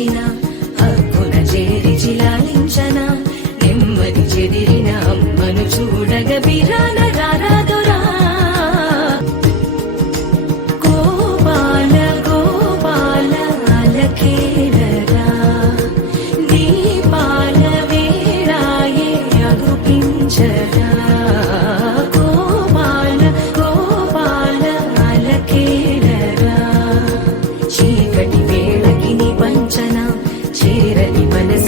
పిలిచిన హక్కున చేరి చిలాలించన నెమ్మది చెదిరిన అమ్మను చూడగ బిరాన రారాదురా గోపాల గోపాల అలకేలరా దీపాల వేళాయే అగుపించరా గోపాల గోపాల అలకేలరా చీకటి వేళకి నీ పంచన చేరని మనసు